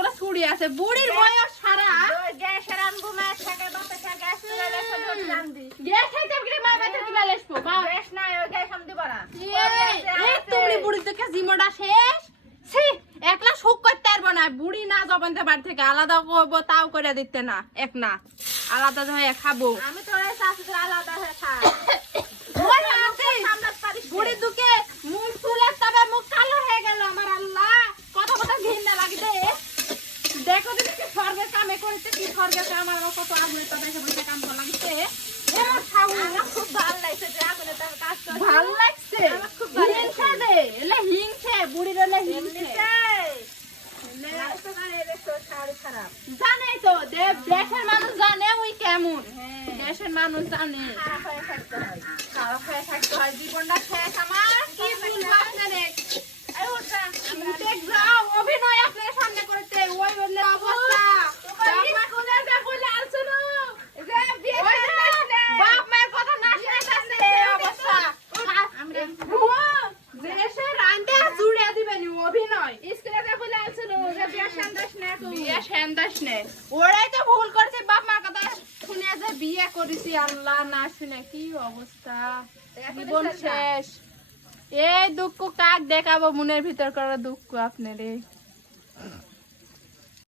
এতগুলো ছুরি আছে বুড়ির বয়স সারা গ্যাসের আনবো মা থেকে বাপে থেকে গ্যাস লাইলে সব জানবি গ্যাস খাইতে গেলে মা বাচ্চা কিনা লেসবো মা গ্যাস নাই ওই গ্যাস আমি দিব না এই তুমি বুড়ি থেকে জিমোটা শেষ ছি একলা সুখ করতে পারবো না বুড়ি না জবনতে বাড়ি থেকে আলাদা করবো তাও করে দিতে না এক না আলাদা হয়ে খাবো আমি তো ওই শাশুড়ি আলাদা হয়ে খাই বুড়ি দুকে মুখ তুলে তবে মুখ কালো হয়ে গেল আমার আল্লাহ কথা কথা ঘৃণা লাগছে দেখো দিদি কি স্বর্গের কামে করেছে কি স্বর্গের কাম আমার কত আগুনে তো দেখে বসে কাম তো লাগছে এমন খাও আমার খুব ভালো লাগছে যে আগুনে তার কাজ করে ভালো লাগছে আমার খুব ভালো হিংসে দে এলে হিংসে বুড়ির এলে হিংসে খারাপ জানে তো দেশের মানুষ জানে ওই কেমন দেশের মানুষ জানে খারাপ হয়ে থাকতে হয় খারাপ হয়ে থাকতে হয় জীবনটা শেষ আমার কি বলবো আপনারে উঠে যাও অভিনয় আপনার সামনে করতে ওই বললে অবস্থা বাপ মায়ের কথা না শুনে অবস্থা দেশের রান্দে জুড়ে দিবেন অভিনয় স্কুলে দেখলে আসছিল যে বিয়া সন্দেশ না তো বিয়ে সেন্দাস নে ওরাই তো ভুল করছে বাপ মার কথা শুনে যে বিয়ে করেছি আল্লাহ না শুনে কি অবস্থা জীবন শেষ এই দুঃখ কাক দেখাবো মনের ভিতর করা দুঃখ আপনার